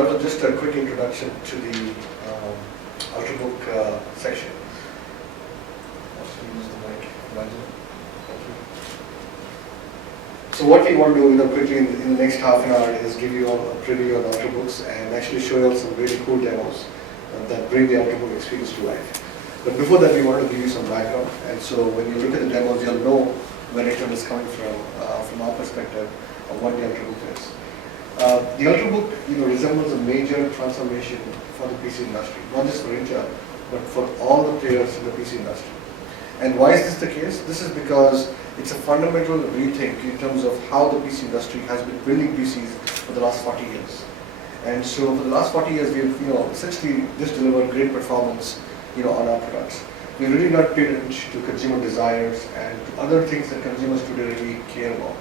that was just a quick introduction to the Ultrabook section. Use the mic, imagine. Thank you. So what we want to do quickly in the next half an hour is give you all a preview of the Ultrabooks and actually show you all some really cool demos that bring the Ultrabook experience to life. But before that, we want to give you some background. And so when you look at the demos, you'll know where it is coming from our perspective of what the Ultrabook is. The Ultrabook, resembles a major transformation for the PC industry, not just for Intel, but for all the players in the PC industry. And why is this the case? This is because it's a fundamental rethink in terms of how the PC industry has been building PCs for the last 40 years. And so for the last 40 years, we've essentially just delivered great performance on our products. We really not paid attention to consumer desires and to other things that consumers today really care about.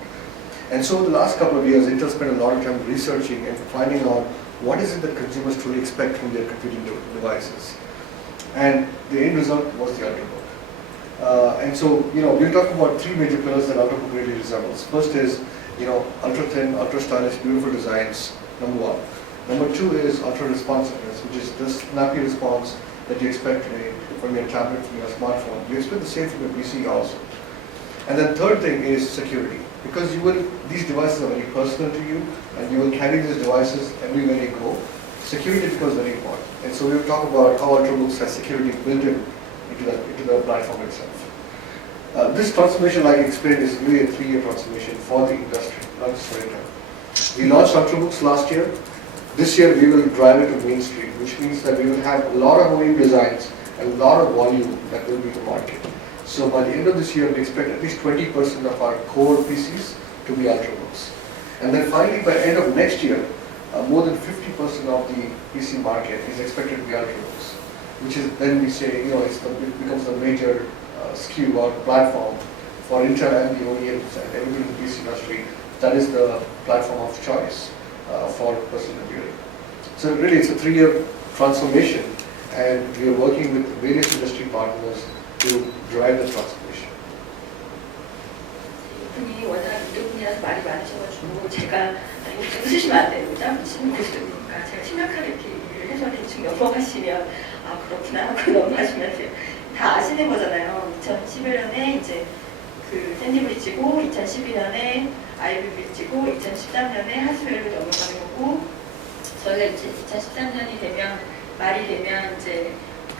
And so in the last couple of years, Intel spent a lot of time researching and finding out what is it that consumers truly expect from their computing devices. And the end result was the Ultrabook. And so, we'll talk about three major pillars that Ultrabook really resembles. First is, ultra thin, ultra stylish, beautiful designs, number one. Number two is ultra responsiveness, which is the snappy response that you expect today from your tablet, from your smartphone. You expect the same from your PC also. And then third thing is security, because these devices are very personal to you, and you will carry these devices everywhere you go. Security becomes very important. And so we'll talk about how Ultrabooks has security built into the platform itself. This transformation, like I explained, is really a 3-year transformation for the industry, not just for Intel. We launched Ultrabooks last year. This year we will drive it to mainstream, which means that we will have a lot of OEM designs and a lot of volume that will be to market. So by the end of this year, we expect at least 20% of our core PCs to be Ultrabooks. And then finally, by the end of next year, more than 50% of the PC market is expected to be Ultrabooks, which is then we say, it becomes a major SKU or platform for Intel and the OEMs and everything in the PC industry. That is the platform of choice for personal computing. So really, it's a 3-year transformation, and we are working with various industry partners to drive the transformation. 분이 워낙 이분이라서 말이 많으셔가지고 제가 이거 쓰시면 안 돼요. 짧은 친구 고수니까 제가 심각하게 이렇게 일을 해서 대충 넘어가시면 그렇구나 하고 넘어가시면 돼요. 다 아시는 거잖아요. 2011년에 이제 그 샌디 브릿지고 2012년에 아이비 브릿지고 2013년에 하스웰로 넘어가는 거고 저희가 이제 2013년이 되면 말이 되면 이제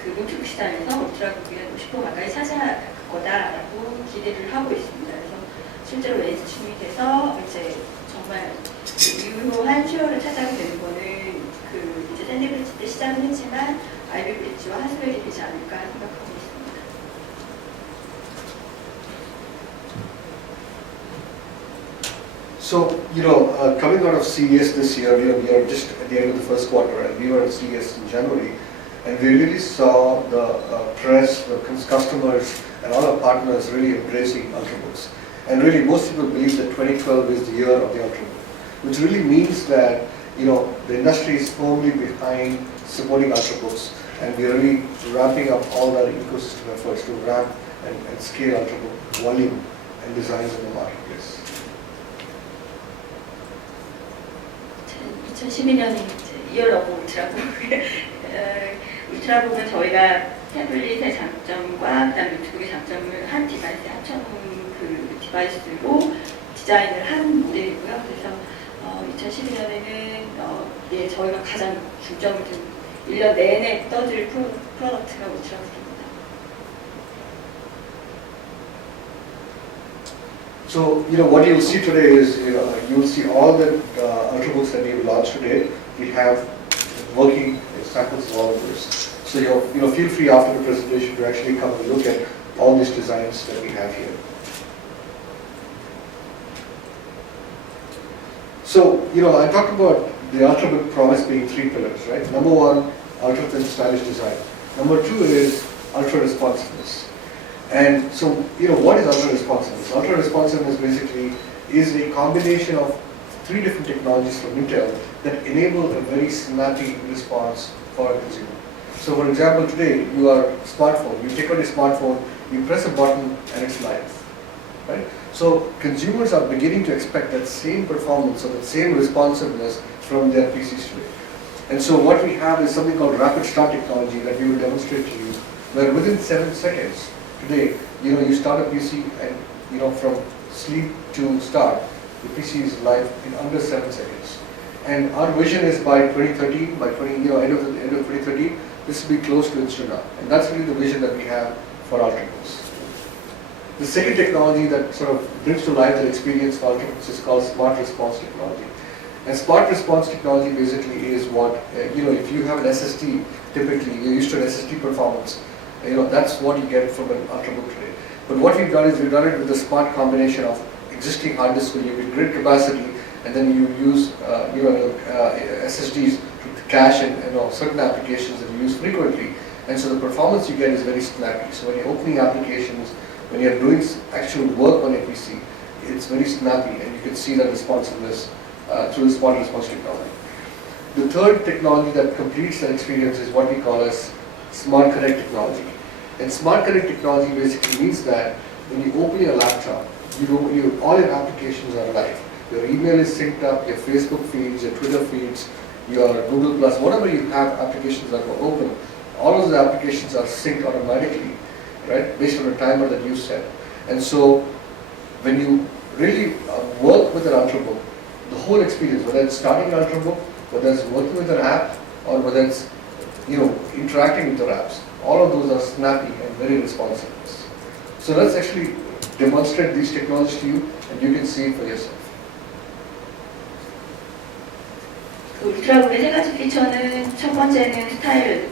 그 노트북 시장에서 울트라북을 50% 가까이 차지할 거다라고 기대를 하고 있습니다. 그래서 실제로 메인스트림이 돼서 이제 정말 유효한 수요를 찾아가게 되는 거는 그 이제 샌디 브릿지 때 시작은 했지만 아이비 브릿지와 하스웰이 되지 않을까 생각하고 있습니다. So, coming out of CES this year, we are just at the end of the first quarter, and we were at CES in January, and we really saw the press, the customers, and all our partners really embracing Ultrabooks. And really, most people believe that 2012 is the year of the Ultrabook, which really means that the industry is firmly behind supporting Ultrabooks, and we are really ramping up all our ecosystem efforts to ramp and scale Ultrabook volume and designs in the marketplace. 2012년이 이제 2월 오브 울트라북. 울트라북은 저희가 태블릿의 장점과 그다음 노트북의 장점을 한 디바이스에 합쳐놓은 그 디바이스로 디자인을 한 모델이고요. 그래서 2012년에는 저희가 가장 중점을 둔 1년 내내 떠들 프로덕트가 울트라북입니다. So, what you'll see today is, you'll see all the Ultrabooks that we've launched today. We have working samples of all of this. So, feel free after the presentation to actually come and look at all these designs that we have here. So, I talked about the Ultrabook promise being 3 pillars, right? Number one, ultra thin stylish design. Number two is ultra responsiveness. And so, what is ultra responsiveness? Ultra responsiveness basically is a combination of 3 different technologies from Intel that enable a very snappy response for a consumer. So, for example, today you are a smartphone. You take out your smartphone, you press a button, and it's live, right? So, consumers are beginning to expect that same performance or that same responsiveness from their PCs today. And so what we have is something called rapid start technology that we will demonstrate to you, where within 7 seconds today, you start a PC and from sleep to start, the PC is live in under 7 seconds. And our vision is by 2030, by end of 2030, this will be close to instant on. And that's really the vision that we have for Ultrabooks. The second technology that sort of brings to life the experience for Ultrabooks is called smart response technology. And smart response technology basically is what, if you have an SSD, typically you're used to an SSD performance, that's what you get from an Ultrabook today. But what we've done is we've done it with a smart combination of existing hard disks where you have grid capacity, and then you use SSDs to cache and certain applications that you use frequently. And so the performance you get is very snappy. So when you're opening applications, when you're doing actual work on a PC, it's very snappy, and you can see that responsiveness through the smart response technology. The third technology that completes that experience is what we call as smart connect technology. And smart connect technology basically means that when you open your laptop, all your applications are live. Your email is synced up, your Facebook feeds, your Twitter feeds, your Google Plus, whatever you have applications that are open, all of those applications are synced automatically, right, based on a timer that you set. And so when you really work with an Ultrabook, the whole experience, whether it's starting an Ultrabook, whether it's working with an app, or whether it's interacting with your apps, all of those are snappy and very responsive. So let's actually demonstrate these technologies to you, and you can see it for yourself. 울트라북의 세 가지 피처는 첫 번째는 스타일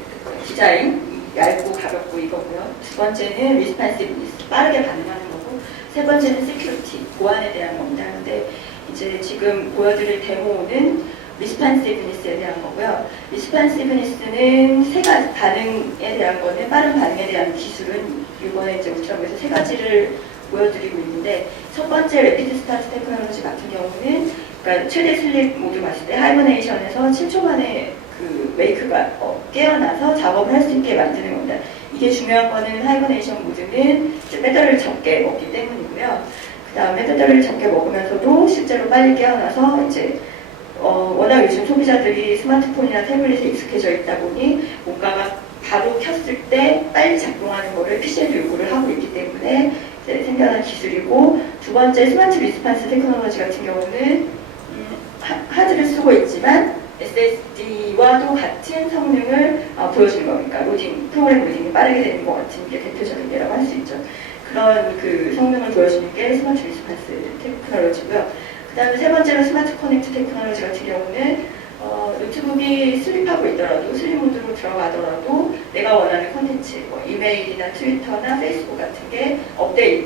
디자인, 얇고 가볍고 이거고요. 두 번째는 리스판시브니스, 빠르게 반응하는 거고, 세 번째는 시큐리티, 보안에 대한 겁니다. 근데 이제 지금 보여드릴 데모는 리스판시브니스에 대한 거고요. 리스판시브니스는 세 가지 반응에 대한 거는 빠른 반응에 대한 기술은 이번에 이제 울트라북에서 세 가지를 보여드리고 있는데, 첫 번째 레피드 스타트 테크놀로지 같은 경우는 그러니까 최대 슬립 모드 봤을 때 하이버네이션에서 7초 만에 그 웨이크가 깨어나서 작업을 할 수 있게 만드는 겁니다. 이게 중요한 거는 하이버네이션 모드는 이제 배터리를 적게 먹기 때문이고요. 그 다음에 배터리를 적게 먹으면서도 실제로 빨리 깨어나서 이제 워낙 요즘 소비자들이 스마트폰이나 태블릿에 익숙해져 있다 보니 뭔가가 바로 켰을 때 빨리 작동하는 거를 PC에도 요구를 하고 있기 때문에 생겨난 기술이고, 두 번째 스마트 리스판스 테크놀로지 같은 경우는 하드를 쓰고 있지만 SSD와도 같은 성능을 보여주는 거니까 프로그램 로딩이 빠르게 되는 것 같은 게 대표적인 예라고 할 수 있죠. 그런 그 성능을 보여주는 게 스마트 리스판스 테크놀로지고요. 그 다음에 세 번째로 스마트 커넥트 테크놀로지 같은 경우는 노트북이 슬립하고 있더라도, 슬립 모드로 들어가더라도 내가 원하는 콘텐츠, 이메일이나 트위터나 페이스북 같은 게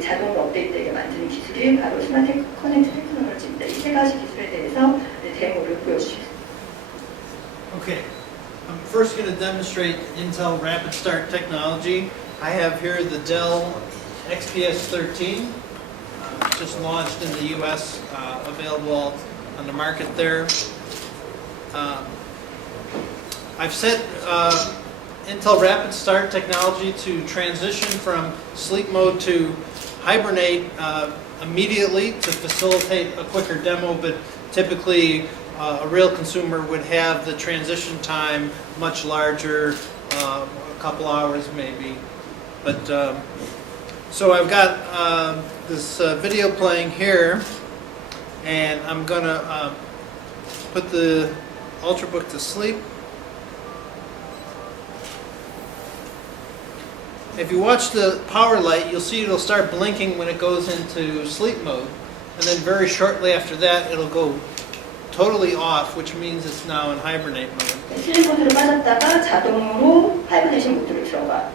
자동으로 업데이트되게 만드는 기술이 바로 스마트 커넥트 테크놀로지입니다. 이 세 가지 기술에 대해서 데모를 보여주겠습니다. Okay, I'm first going to demonstrate Intel Rapid Start technology. I have here the Dell XPS 13, just launched in the US, available on the market there. I've set Intel Rapid Start technology to transition from sleep mode to hibernate immediately to facilitate a quicker demo, but typically a real consumer would have the transition time much larger, a couple hours maybe. But so I've got this video playing here, and I'm going to put the Ultrabook to sleep. If you watch the power light, you'll see it'll start blinking when it goes into sleep mode, and then very shortly after that it'll go totally off, which means it's now in hibernate mode. 슬립 모드로 빠졌다가 자동으로 하이버네이션 모드로 들어가는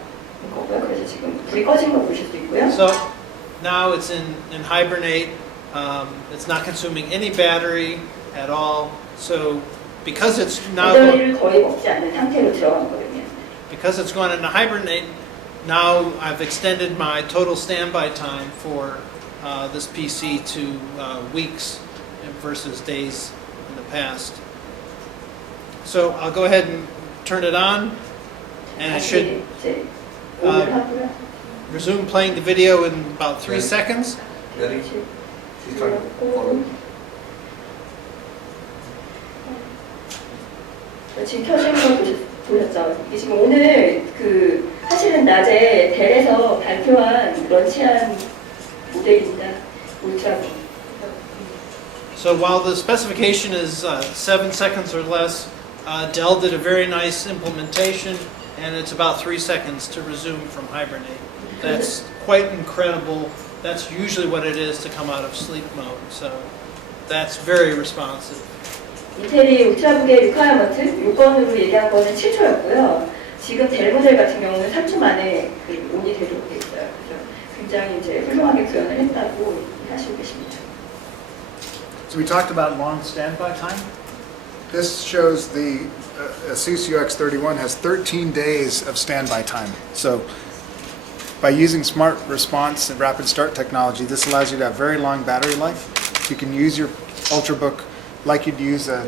거고요. 그래서 지금 불이 꺼진 거 보실 수 있고요. So now it's in hibernate. It's not consuming any battery at all. So because it's now 배터리를 거의 먹지 않는 상태로 들어간 거거든요. because it's gone into hibernate, now I've extended my total standby time for this PC to weeks versus days in the past. So I'll go ahead and turn it on, and it should resume playing the video in about 3 seconds. Ready? She's trying to follow. 지금 켜진 거 보셨죠? 이게 지금 오늘 사실은 낮에 델에서 발표한 런치한 모델입니다. 울트라북. So while the specification is 7 seconds or less, Dell did a very nice implementation, and it's about 3 seconds to resume from hibernate. That's quite incredible. That's usually what it is to come out of sleep mode, so that's very responsive. 인텔이 울트라북의 리퀘어먼트 요건으로 얘기한 거는 7초였고요. 지금 델 모델 같은 경우는 3초 만에 온이 되도록 돼 있어요. 그래서 굉장히 이제 훌륭하게 구현을 했다고 하시고 계십니다. So we talked about long standby time. This shows the Asus UX31 has 13 days of standby time. So by using smart response and rapid start technology, this allows you to have very long battery life. You can use your Ultrabook like you'd use a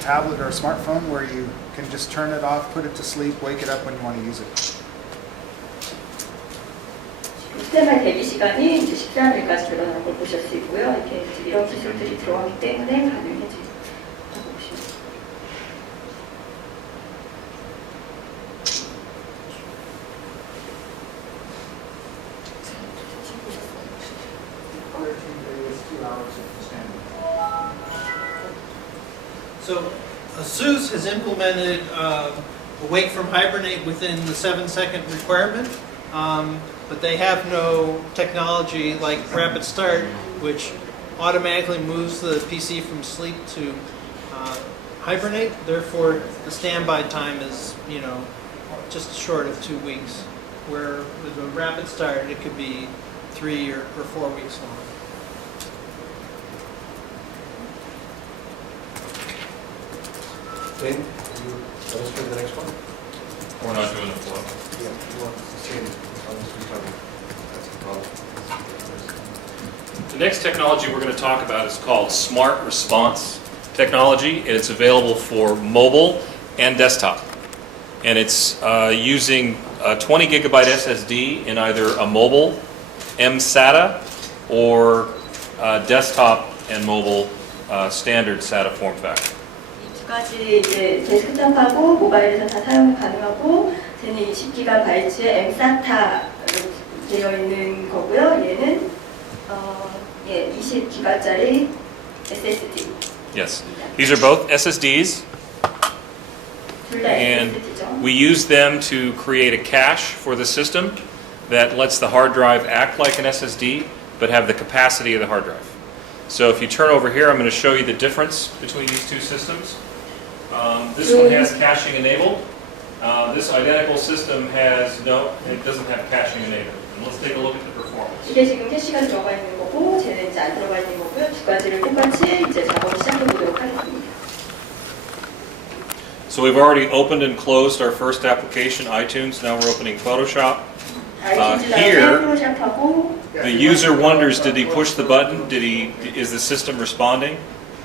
tablet or a smartphone where you can just turn it off, put it to sleep, wake it up when you want to use it. 스탠바이 대기 시간이 이제 14일까지 늘어나는 걸 보실 수 있고요. 이렇게 이런 기술들이 들어가기 때문에 가능해지다고 보시면 됩니다. So ASUS has implemented awake from hibernate within the 7-second requirement, but they have no technology like rapid start, which automatically moves the PC from sleep to hibernate. Therefore, the standby time is, just short of 2 weeks. Where with a rapid start, it could be 3 or 4 weeks long. Then you demonstrate the next one? We're not doing the flow. Yeah, you want the same. That's the problem. The next technology we're going to talk about is called Smart Response technology, and it's available for mobile and desktop. And it's using a 20 gigabyte SSD in either a mobile mSATA or desktop and mobile standard SATA form factor. 두 가지 이제 데스크탑하고 모바일에서 다 사용 가능하고 쟤는 20GB의 mSATA로 되어 있는 거고요. 얘는 20GB짜리 SSD. Yes, these are both SSDs, 둘 다 and SSD죠. we use them to create a cache for the system that lets the hard drive act like an SSD but have the capacity of the hard drive. So if you turn over here, I'm going to show you the difference between these two systems. This one has caching enabled. This identical system it doesn't have caching enabled. And let's take a look at the performance. 이게 지금 캐시가 들어가 있는 거고 쟤는 이제 안 들어가 있는 거고요. 두 가지를 똑같이 이제 작업을 시작해 보도록 하겠습니다. So we've already opened and closed our first application, iTunes. Now we're opening Photoshop. Here, the user wonders, did he push the button? Is the system responding?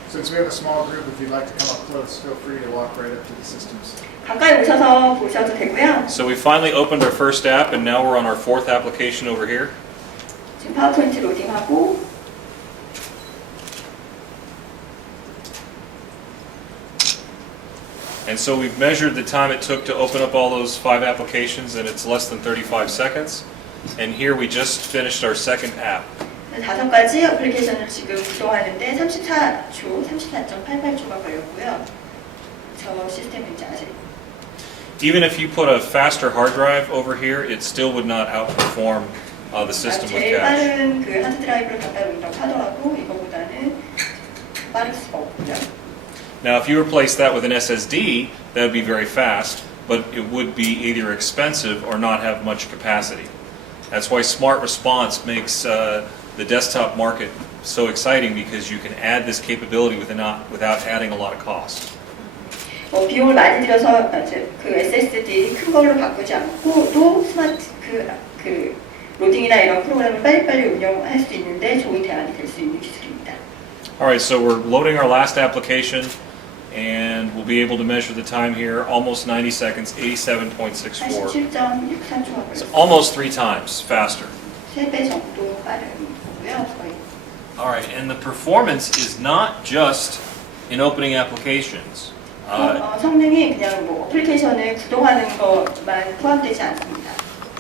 Since we have a small group, if you'd like to come up close, feel free to walk right up to the systems. 가까이 오셔서 보셔도 되고요. So we finally opened our first app, and now we're on our fourth application over here. 지금 파워포인트 로딩하고 And so we've measured the time it took to open up all those 5 applications, and it's less than 35 seconds. And here we just finished our second app. 5가지 어플리케이션을 지금 구동하는데 34.88초가 걸렸고요. 저 시스템인지 아세요? Even if you put a faster hard drive over here, it still would not outperform the system with 제일 cache. 빠른 그 하드 드라이브를 갖다 놓는다고 하더라도 이거보다는 빠를 수가 없고요. Now, if you replace that with an SSD, that would be very fast, but it would be either expensive or not have much capacity. That's why Smart Response makes the desktop market so exciting, because you can add this capability without adding a lot of cost. 비용을 많이 들여서 그 SSD 큰 걸로 바꾸지 않고 또 스마트 그 로딩이나 이런 프로그램을 빨리빨리 운영할 수 있는데 좋은 대안이 될 수 있는 기술입니다. All right, so we're loading our last application, and we'll be able to measure the time here. Almost 90 seconds, 87.64. 87.63초가 It's 걸렸어요. almost 3 times faster. 3배 정도 빠른 거고요. 거의. All right, and the performance is not just in opening applications. 성능이 그냥 뭐 어플리케이션을 구동하는 것만 포함되지 않습니다.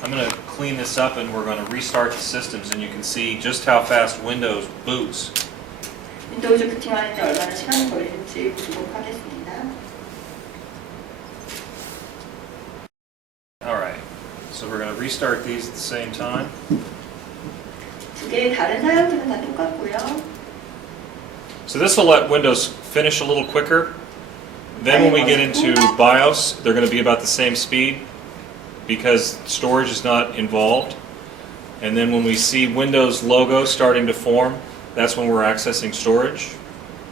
I'm going to clean this up and we're going to restart the systems and you can see just how fast Windows boots. 윈도우즈 부팅하는데 얼마나 시간이 걸리는지 보도록 하겠습니다. Alright, so we're going to restart these at the same time. 두 개의 다른 사양들은 다 똑같고요. So this will let Windows finish a little quicker. Then when we get into BIOS, they're going to be about the same speed because storage is not involved. And then when we see Windows logo starting to form, that's when we're accessing storage.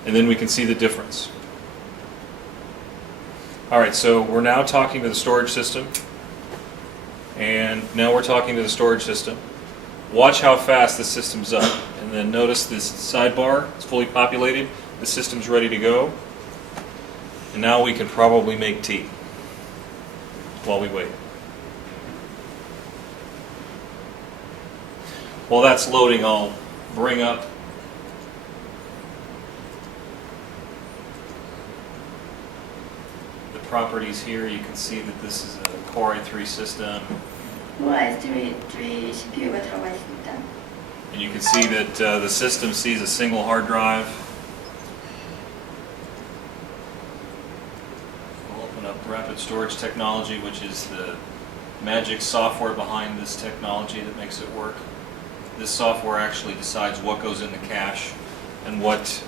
And then we can see the difference. Alright, so we're now talking to the storage system. And now we're talking to the storage system. Watch how fast the system's up. And then notice this sidebar, it's fully populated. The system's ready to go. And now we can probably make tea while we wait. While that's loading, I'll bring up the properties here. You can see that this is a Core i3 system. i3 CPU가 들어가 있습니다. And you can see that the system sees a single hard drive. We'll open up Rapid Storage Technology, which is the magic software behind this technology that makes it work. This software actually decides what goes in the cache and what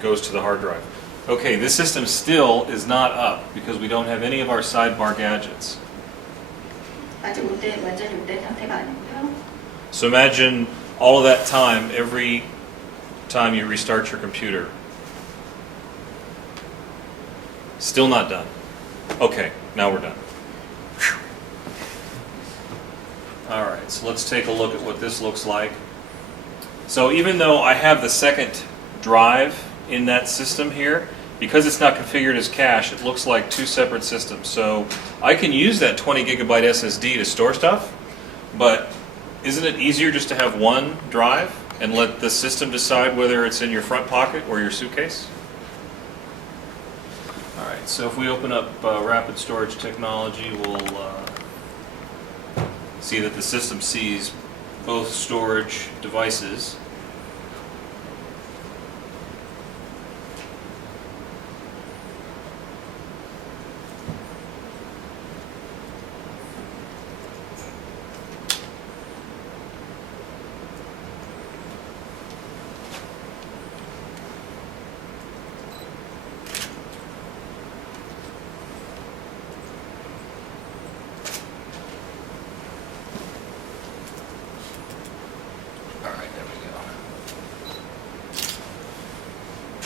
goes to the hard drive. Okay, this system still is not up because we don't have any of our sidebar gadgets. 아직 완전히 롯된 상태가 아니고요. So imagine all of that time, every time you restart your computer. Still not done. Okay, now we're done. All right, so let's take a look at what this looks like. So even though I have the second drive in that system here, because it's not configured as cache, it looks like two separate systems. So I can use that 20 gigabyte SSD to store stuff, but isn't it easier just to have one drive and let the system decide whether it's in your front pocket or your suitcase? All right, so if we open up Rapid Storage Technology, we'll see that the system sees both storage devices.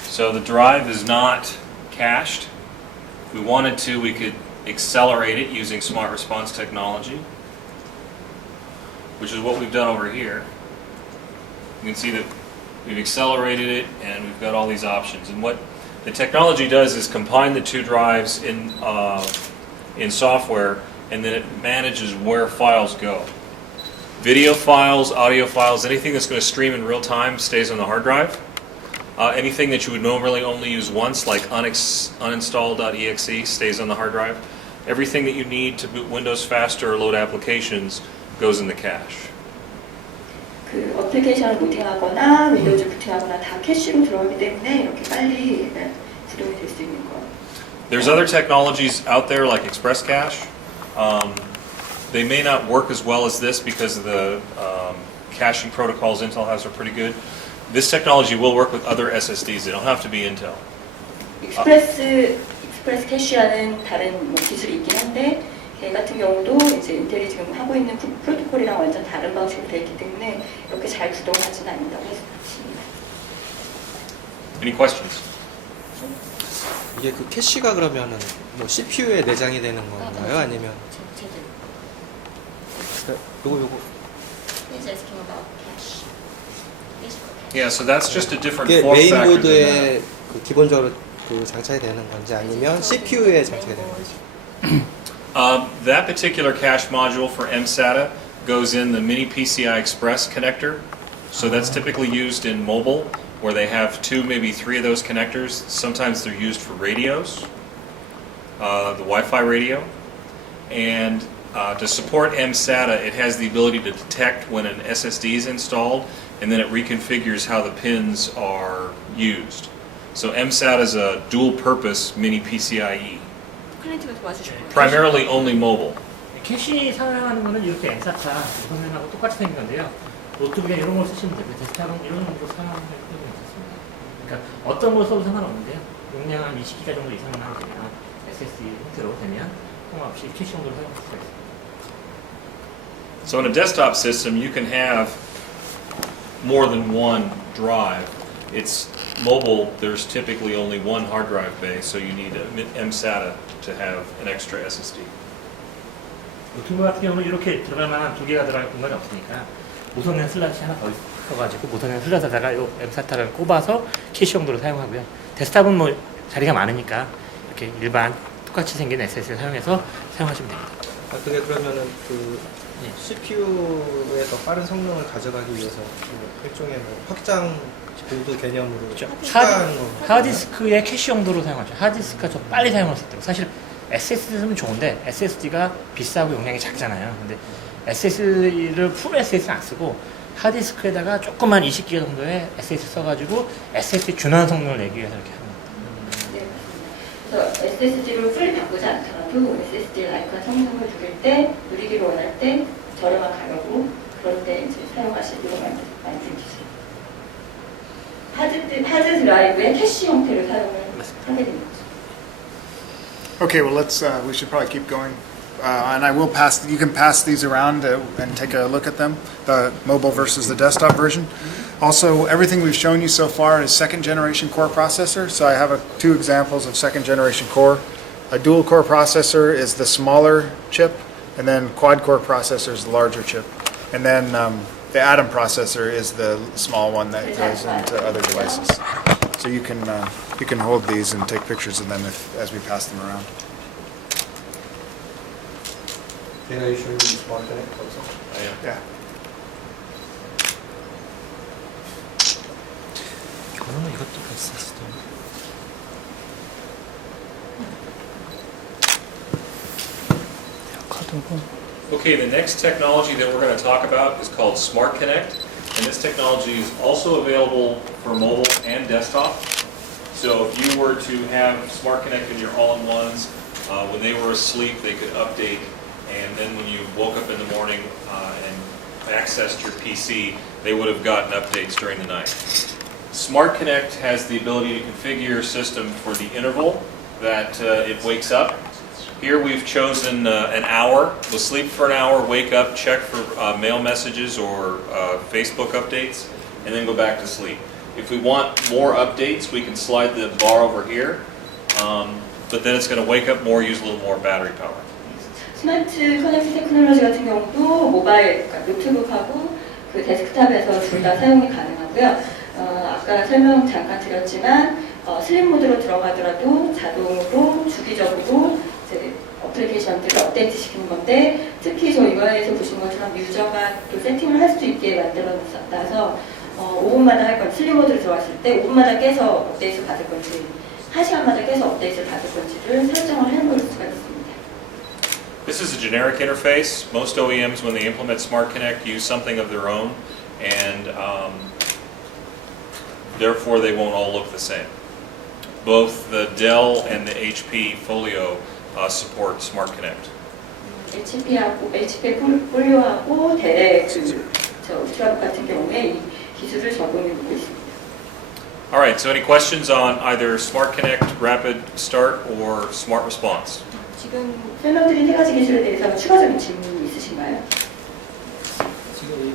So the drive is not cached. If we wanted to, we could accelerate it using smart response technology, which is what we've done over here. You can see that we've accelerated it and we've got all these options. And what the technology does is combine the two drives in software, and then it manages where files go. Video files, audio files, anything that's going to stream in real time stays on the hard drive. Anything that you would normally only use once, like uninstall.exe, stays on the hard drive. Everything that you need to boot Windows faster or load applications goes in the cache. 그 어플리케이션을 부팅하거나 윈도우즈 부팅하거나 다 캐시로 들어가기 때문에 이렇게 빨리 구동이 될 수 있는 거. There's other technologies out there like Express Cache. They may not work as well as this because of the caching protocols Intel has are pretty good. This technology will work with other SSDs. They don't have to be Intel. 익스프레스 캐시하는 다른 기술이 있긴 한데 걔 같은 경우도 이제 인텔이 지금 하고 있는 프로토콜이랑 완전 다른 방식으로 되어 있기 때문에 이렇게 잘 구동하지는 않는다고 했습니다. Any questions? 이게 그 캐시가 그러면은 뭐 CPU에 내장이 되는 건가요? 아니면 요거 He's asking about cache. Yeah, so that's just a different 이게 form factor. 메인보드에 그 기본적으로 그 장착이 되는 건지 아니면 CPU에 장착이 되는 건지. That particular cache module for mSATA goes in the Mini PCI Express connector. So that's typically used in mobile, where they have two, maybe three of those connectors. Sometimes they're used for radios. the Wi-Fi radio. And to support mSATA, it has the ability to detect when an SSD is installed, and then it reconfigures how the pins are used. So mSATA is a dual-purpose mini PCIe, 클라이언트가 도와주실 거예요. primarily only mobile. 캐시 사용하는 거는 이렇게 N사차 무선면하고 똑같이 생긴 건데요. 노트북에 이런 걸 쓰시면 되고 데스크탑은 이런 거 사용하는 게 괜찮습니다. 그러니까 어떤 걸 써도 상관없는데요. 용량 한 20기가 정도 이상만 되면 SSD 형태로 되면 통화 없이 캐시용도로 사용할 수가 있습니다. So in a desktop system, you can have more than one drive. It's mobile, there's typically only one hard drive bay, so you need a mSATA to have an extra SSD. 노트북 같은 경우는 이렇게 들어갈 만한 두 개가 들어갈 공간이 없으니까 무선랜 슬롯이 하나 더 있어가지고 무선랜 슬롯에다가 이 mSATA를 꼽아서 캐시용도로 사용하고요. 데스크탑은 뭐 자리가 많으니까 이렇게 일반 똑같이 생긴 SSD를 사용해서 사용하시면 됩니다. 아, 근데 그러면은 그 CPU의 더 빠른 성능을 가져가기 위해서 그 일종의 뭐 확장 보드 개념으로 추가하는 거. 하드디스크의 캐시 용도로 사용하죠. 하드디스크가 좀 빨리 사용할 수 있도록. 사실 SSD 쓰면 좋은데 SSD가 비싸고 용량이 작잖아요. 근데 SSD를 풀 SSD 안 쓰고 하드디스크에다가 조그만 20기가 정도의 SSD 써가지고 SSD 준환 성능을 내기 위해서 이렇게 하는 겁니다. 네, 그래서 SSD로 풀리 바꾸지 않더라도 SSD 라이크한 성능을 누릴 때, 누리기를 원할 때 저렴한 가격으로 그럴 때 이제 사용하시도록 말씀드리죠. 하드 드라이브의 캐시 형태로 사용을 하게 됩니다. Okay, well, we should probably keep going. And I will you can pass these around and take a look at them, the mobile versus the desktop version. Also, everything we've shown you so far is second generation core processor. So I have two examples of second generation core. A dual core processor is the smaller chip, and then quad core processor is the larger chip. And then the Atom processor is the small one that goes into other devices. So you can hold these and take pictures of them as we pass them around. Can I show you the Smart Connect also? Yeah. 그러면 이것도 SSD. Okay, the next technology that we're going to talk about is called Smart Connect, and this technology is also available for mobile and desktop. So if you were to have Smart Connect in your all-in-ones, when they were asleep, they could update, and then when you woke up in the morning and accessed your PC, they would have gotten updates during the night. Smart Connect has the ability to configure your system for the interval that it wakes up. Here we've chosen an hour. We'll sleep for an hour, wake up, check for mail messages or Facebook updates, and then go back to sleep. If we want more updates, we can slide the bar over here, but then it's going to wake up more, use a little more battery power. 스마트 커넥트 테크놀로지 같은 경우도 모바일, 그러니까 노트북하고 그 데스크탑에서 둘 다 사용이 가능하고요. 아까 설명 잠깐 드렸지만 슬립 모드로 들어가더라도 자동으로 주기적으로 이제 어플리케이션들을 업데이트 시키는 건데, 특히 저 UI에서 보신 것처럼 유저가 또 세팅을 할 수 있게 만들어놔서 5분마다 할 건, 슬립 모드로 들어갔을 때 5분마다 깨서 업데이트를 받을 건지 1시간마다 깨서 업데이트를 받을 건지를 설정을 해놓을 수가 있습니다. This is a generic interface. Most OEMs, when they implement Smart Connect, use something of their own, and therefore they won't all look the same. Both the Dell and the HP Folio support Smart Connect. HP 폴리오하고 델의 저 울트라북 같은 경우에 이 기술을 적용해 보고 있습니다. All right, so any questions on either Smart Connect, Rapid Start, or Smart Response? 지금 설명드린 세 가지 기술에 대해서 추가적인 질문이 있으신가요? 지금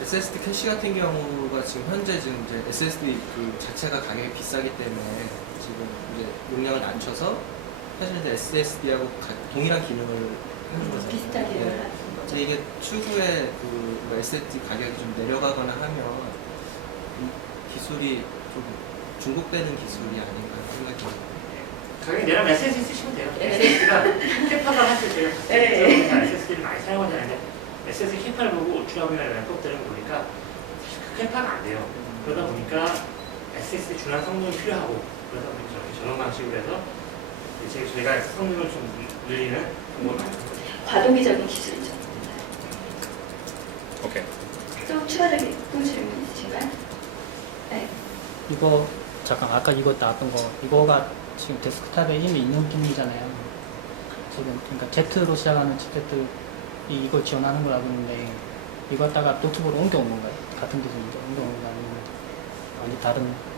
이 SSD 캐시 같은 경우가 지금 현재 이제 SSD 그 자체가 가격이 비싸기 때문에 지금 이제 용량을 낮춰서 사실 이제 SSD하고 동일한 기능을 해주는 거죠. 비슷한 기능을 하는 거죠. 근데 이게 추후에 그 SSD 가격이 좀 내려가거나 하면 이 기술이 좀 중복되는 기술이 아닌가 생각이 듭니다. 가격이 내려면 SSD 쓰시면 돼요. SSD가 캐파가 사실 제가 SSD를 많이 사용하잖아요. SSD 캐파를 보고 울트라북이나 랩톱들을 보니까 그 캐파가 안 돼요. 그러다 보니까 SSD 준환 성능이 필요하고, 그러다 보니까 저런 방식으로 해서 저희가 성능을 좀 늘리는 그런 거. 과도기적인 기술이죠. Okay. 또 추가적인 또 질문 있으신가요? 네. 이거 잠깐 아까 이거 나왔던 거 이거가 지금 데스크탑에 이미 있는 기능이잖아요. 지금 그러니까 Z로 시작하는 칩셋이 이걸 지원하는 걸 알고 있는데 이거 갖다가 노트북으로 옮겨온 건가요? 같은 기술인데 옮겨온 건가요? 아니면 완전 다른?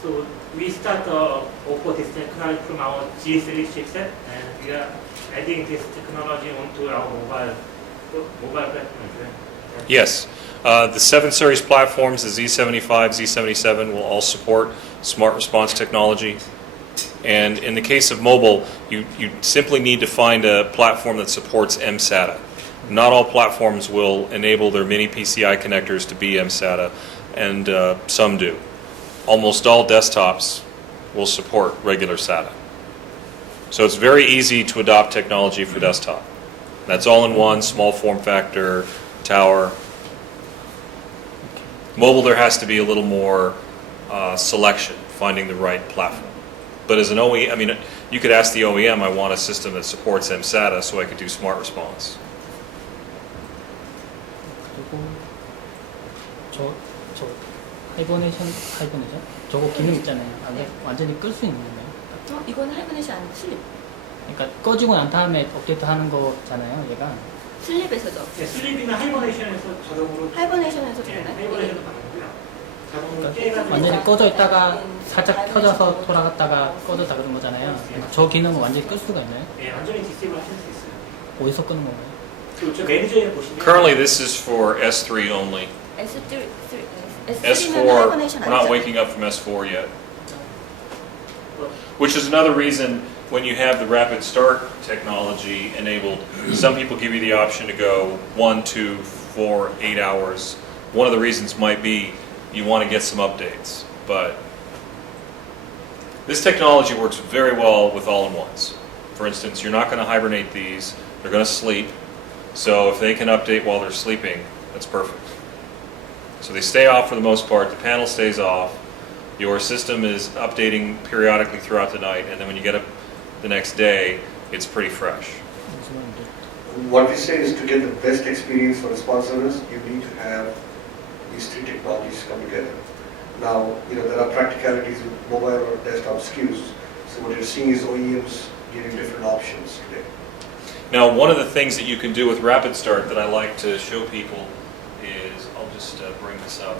So we start offer this technology from our G3 chipset, and we are adding this technology onto our mobile platform. Yes. The 7 series platforms, the Z75, Z77, will all support smart response technology. And in the case of mobile, you simply need to find a platform that supports mSATA. Not all platforms will enable their mini PCI connectors to be mSATA, and some do. Almost all desktops will support regular SATA. So it's very easy to adopt technology for desktop. That's all in one, small form factor, tower. Mobile, there has to be a little more selection, finding the right platform. But as an OEM, I mean, you could ask the OEM, I want a system that supports mSATA so I could do smart response. 그리고 저 하이버네이션 저거 기능 있잖아요. 완전히 끌 수 있는 거예요. 이거는 하이버넷이 아니고 슬립. 그러니까 꺼지고 난 다음에 업데이트하는 거잖아요. 얘가. 슬립에서죠. 네, 슬립이나 하이버네이션에서 자동으로 하이버네이션에서 네, 되나요? 하이버네이션도 가능하고요. 자동으로 깨가지고 그러니까 완전히 꺼져 있다가 살짝 켜져서 돌아갔다가 꺼졌다 그런 거잖아요. 그러니까 저 기능은 완전히 끌 수가 있나요? 네, 완전히 디세이블 하실 수 있어요. 어디서 끄는 건가요? 그리고 저 매니저에 보시면 Currently, this is for S3 only. S3는 S4, 하이버네이션 we're not 아니죠? waking up from S4 yet. Which is another reason when you have the rapid start technology enabled, some people give you the option to go 1, 2, 4, 8 hours. One of the reasons might be you want to get some updates. But this technology works very well with all-in-ones. For instance, you're not going to hibernate these. They're going to sleep. So if they can update while they're sleeping, that's perfect. So they stay off for the most part. The panel stays off. Your system is updating periodically throughout the night, and then when you get up the next day, it's pretty fresh. What we say is to get the best experience for responsiveness, you need to have these three technologies come together. Now, there are practicalities with mobile or desktop SKUs. So what you're seeing is OEMs giving different options today. Now, one of the things that you can do with Rapid Start that I like to show people is, I'll just bring this up.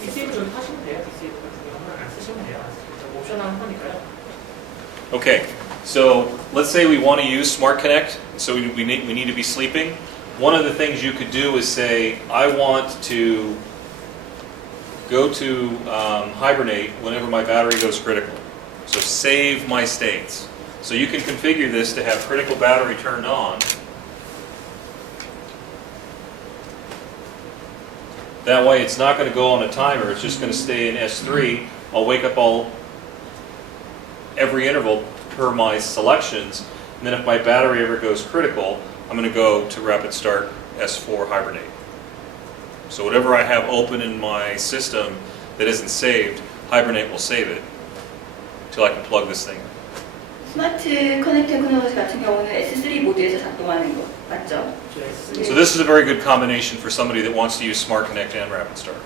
디세이블 좀 하시면 돼요. 디세이블 같은 경우는 안 쓰시면 돼요. 옵션 하는 거니까요. Okay, so let's say we want to use Smart Connect, so we need to be sleeping. One of the things you could do is say, I want to go to hibernate whenever my battery goes critical. So save my states. So you can configure this to have critical battery turned on. That way it's not going to go on a timer, it's just going to stay in S3. I'll wake up every interval per my selections, and then if my battery ever goes critical, I'm going to go to Rapid Start S4 Hibernate. So whatever I have open in my system that isn't saved, Hibernate will save it until I can plug this thing in. 스마트 커넥트 테크놀로지 같은 경우는 S3 모드에서 작동하는 거 맞죠? So this is a very good combination for somebody that wants to use Smart Connect and Rapid Start.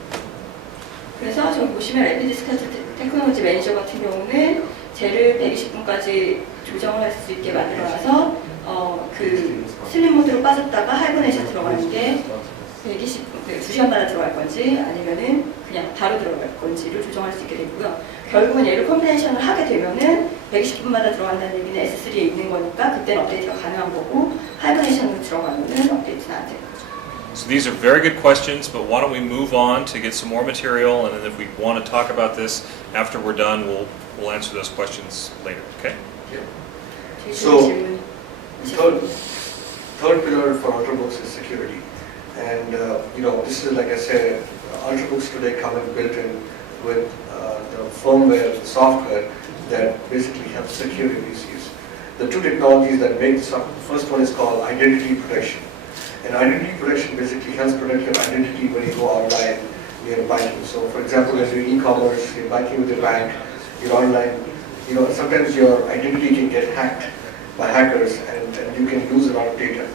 그래서 저기 보시면 래피드 스타트 테크놀로지 매니저 같은 경우는 쟤를 120분까지 조정을 할 수 있게 만들어놔서 그 슬립 모드로 빠졌다가 하이버네이션 들어가는 게 120분, 2시간마다 들어갈 건지 아니면은 그냥 바로 들어갈 건지를 조정할 수 있게 되고요. 결국은 얘를 컴비네이션을 하게 되면은 120분마다 들어간다는 얘기는 S3에 있는 거니까 그때는 업데이트가 가능한 거고 하이버네이션으로 들어가면은 업데이트는 안 되는 거죠. So these are very good questions, but why don't we move on to get some more material, and then if we want to talk about this after we're done, we'll answer those questions later, okay? So, third pillar for Ultrabooks is security. And, this is, like I said, Ultrabooks today come in built in with the firmware, the software that basically helps secure your PCs. The two technologies that make this up, the first one is called identity protection. And identity protection basically helps protect your identity when you go online you're banking. So for example, as you're e-commerce, you're banking with the bank, you're online, sometimes your identity can get hacked by hackers and you can lose a lot of data.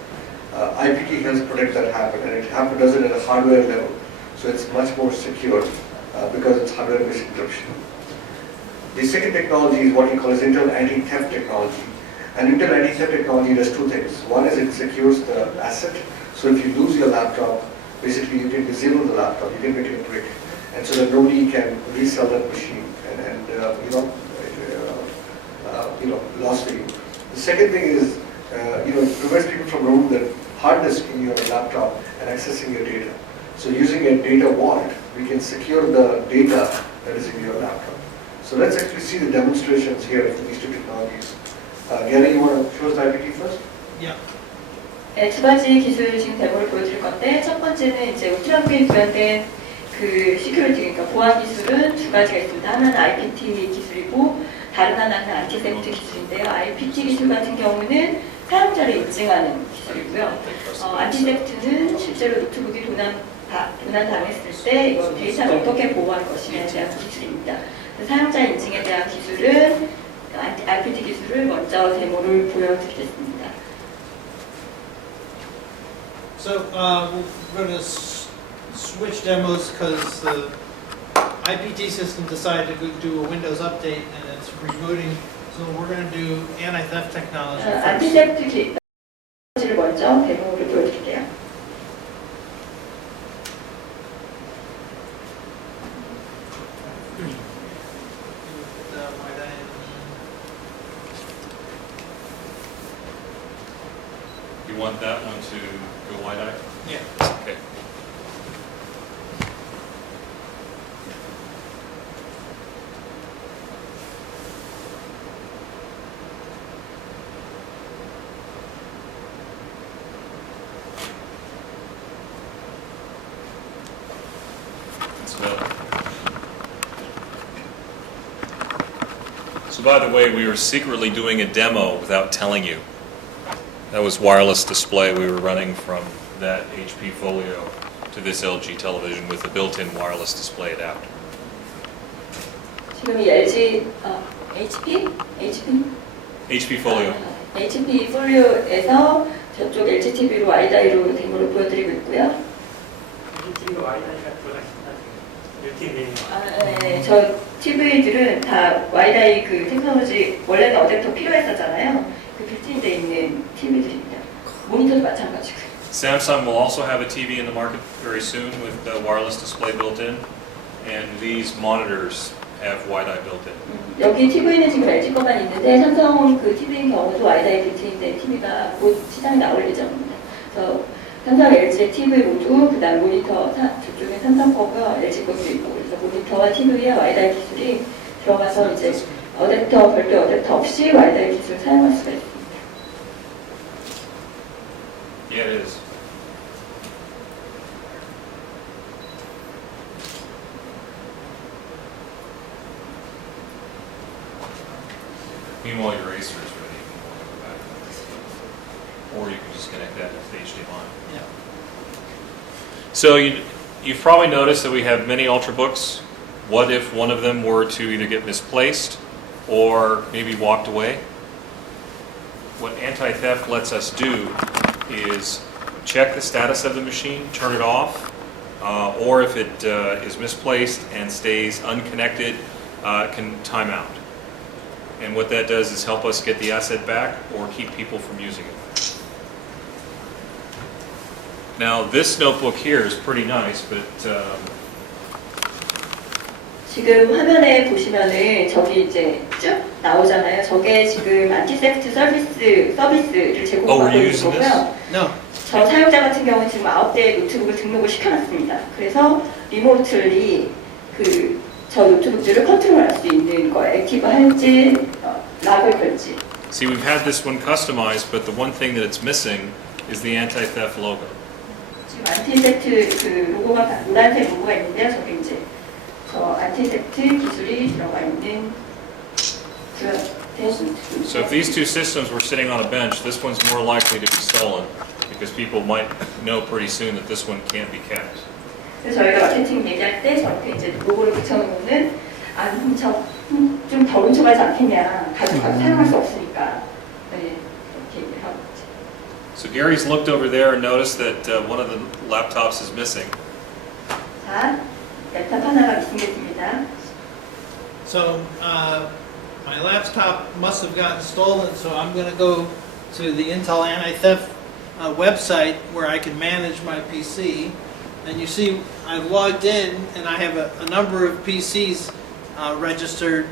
IPT helps protect that happen, and it does it at a hardware level, so it's much more secure because it's hardware-based encryption. The second technology is what we call as Intel anti-theft technology. And Intel anti-theft technology does two things. One is it secures the asset, so if you lose your laptop, basically you can disable the laptop, you can make it a brick, and so that nobody can resell that machine and loss for you. The second thing is, it prevents people from removing the hard disk in your laptop and accessing your data. So using a data vault, we can secure the data that is in your laptop. So let's actually see the demonstrations here for these two technologies. Gary, you want to show us the IPT first? Yeah. 네, 두 가지 기술 지금 데모를 보여드릴 건데, 첫 번째는 이제 울트라북에 구현된 그 시큐리티, 그러니까 보안 기술은 두 가지가 있습니다. 하나는 IPT 기술이고 다른 하나는 안티세프트 기술인데요. IPT 기술 같은 경우는 사용자를 인증하는 기술이고요. 안티세프트는 실제로 노트북이 도난당했을 때 이거 데이터를 어떻게 보호할 것이냐에 대한 기술입니다. 사용자 인증에 대한 기술은 IPT 기술을 먼저 데모를 보여드리겠습니다. So we're going to switch demos because the IPT system decided to do a Windows update and it's rebooting. So we're going to do anti-theft technology first. 안티세프트 기술을 먼저 데모를 보여드릴게요. You want that one to go wide-eyed? Yeah. Okay. That's better. So by the way, we were secretly doing a demo without telling you. That was wireless display. We were running from that HP Folio to this LG television with a built-in wireless display adapter. 지금 이 LG HP Folio. HP 폴리오에서 저쪽 LG TV로 와이다이로 데모를 보여드리고 있고요. TV로 와이다이가 들어가신다. 네, 저 TV들은 다 와이다이 그 테크놀로지 원래는 어댑터 필요했었잖아요. 그 빌트인돼 있는 TV들입니다. 모니터도 마찬가지고요. Samsung will also have a TV in the market very soon with the wireless display built in, and these monitors have Wi-Fi built in. 여기 TV는 지금 LG 거만 있는데 삼성 그 TV인 경우도 와이다이 빌트인된 TV가 곧 시장에 나올 예정입니다. 그래서 삼성, LG TV 모두 그다음 모니터 저쪽에 삼성 거가 LG 것도 있고 그래서 모니터와 TV와 와이다이 기술이 들어가서 이제 어댑터 별도 어댑터 없이 와이다이 기술을 사용할 수가 있습니다. Yeah, it is. Meanwhile, your Acer is ready. Or you can just connect that to HDMI. Yeah. So you've probably noticed that we have many Ultrabooks. What if one of them were to either get misplaced or maybe walked away? What anti-theft lets us do is check the status of the machine, turn it off, or if it is misplaced and stays unconnected, can time out. And what that does is help us get the asset back or keep people from using it. Now this notebook here is pretty nice, but 지금 화면에 보시면은 저기 이제 쭉 나오잖아요. 저게 지금 안티세프트 서비스를 제공하고 있는 거고요. No. 저 사용자 같은 경우는 지금 9대의 노트북을 등록을 시켜놨습니다. 그래서 리모틀리 저 노트북들을 컨트롤할 수 있는 거예요. 액티브 할지, 락을 걸지. see, we've had this one customized, but the one thing that it's missing is the anti-theft logo. 지금 안티세프트 그 로고가 노란색 로고가 있는데요. 저게 이제 저 안티세프트 기술이 들어가 있는 So if these two systems were sitting on a bench, this one's more likely to be stolen because people might know pretty soon that this one can't be kept. 그래서 저희가 마케팅 얘기할 때 저렇게 이제 로고를 붙여놓으면 안 좀 덜 훔쳐가지 않겠냐. 가져가서 사용할 수 없으니까. 네, 그렇게 얘기를 하고 있죠. So Gary's looked over there and noticed that one of the laptops is missing. 자, 랩탑 하나가 있습니다. So my laptop must have gotten stolen, so I'm going to go to the Intel anti-theft website where I can manage my PC. And you see I've logged in and I have a number of PCs registered.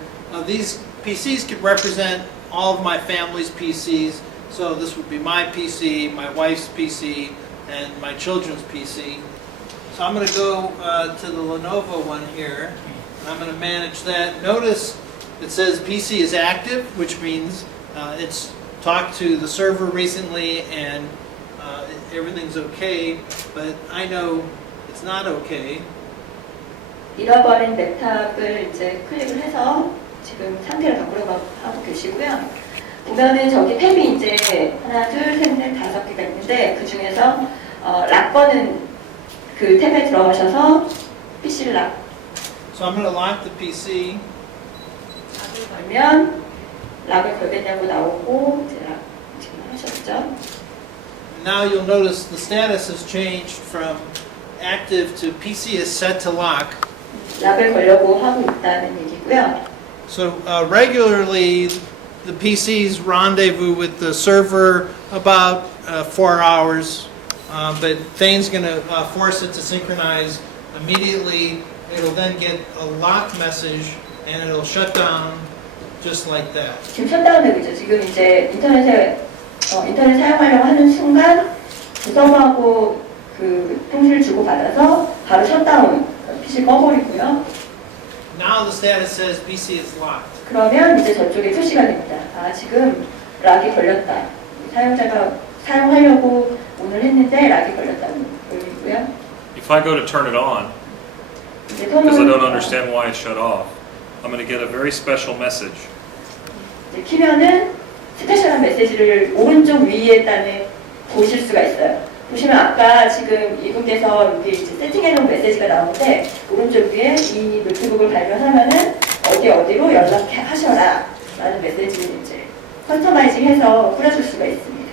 These PCs could represent all of my family's PCs. So this would be my PC, my wife's PC, and my children's PC. So I'm going to go to the Lenovo one here. I'm going to manage that. Notice it says PC is active, which means it's talked to the server recently and everything's okay, but I know it's not okay. 잃어버린 랩탑을 이제 클릭을 해서 지금 상태를 바꾸려고 하고 계시고요. 보면은 저기 탭이 이제 하나, 둘, 셋, 넷, 다섯 개가 있는데 그 중에서 락 거는 그 탭에 들어가셔서 PC를 락. So I'm going to lock the PC. 락을 걸면 락을 걸겠냐고 나오고 이제 락 지금 하셨죠. Now you'll notice the status has changed from active to PC is set to lock. 락을 걸려고 하고 있다는 얘기고요. So regularly the PCs rendezvous with the server about 4 hours, but Thane's going to force it to synchronize immediately. It'll then get a lock message and it'll shut down just like that. 지금 셧다운되고 있죠. 지금 이제 인터넷 사용하려고 하는 순간 그 서버하고 그 통신을 주고 받아서 바로 셧다운 PC 꺼버리고요. Now the status says PC is locked. 그러면 이제 저쪽에 표시가 됩니다. 아, 지금 락이 걸렸다. 사용자가 사용하려고 오늘 했는데 락이 걸렸다는 의미고요. If I go to turn it on, 이제 because I don't 톤은 understand why it shut off, I'm going to get a very special message. 이제 키면은 스페셜한 메시지를 오른쪽 위에 단에 보실 수가 있어요. 보시면 아까 지금 이분께서 여기 이제 세팅해놓은 메시지가 나오는데 오른쪽 위에 이 노트북을 발견하면은 어디로 연락하셔라 라는 메시지를 이제 커스터마이징해서 뿌려줄 수가 있습니다.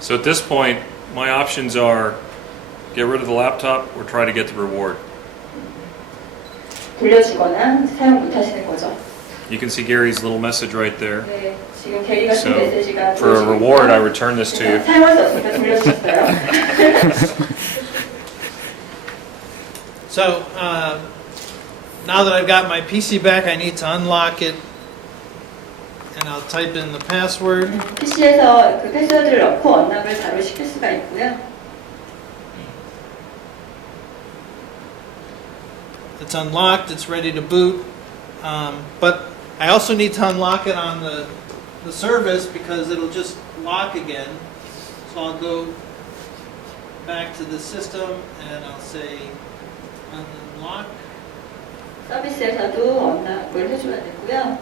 So at this point, my options are get rid of the laptop or try to get the reward. 돌려주거나 사용 못하시는 거죠. You can see Gary's little message right there. 네, 지금 게리가 쓴 So 메시지가 for a reward, I return this to you. 사용할 수 없으니까 돌려주셨어요. So now that I've got my PC back, I need to unlock it, and I'll type in the password. PC에서 그 패스워드를 넣고 언락을 바로 시킬 수가 있고요. It's unlocked, it's ready to boot, but I also need to unlock it on the service because it'll just lock again. So I'll go back to the system and I'll say unlock. 서비스에서도 언락을 해줘야 되고요.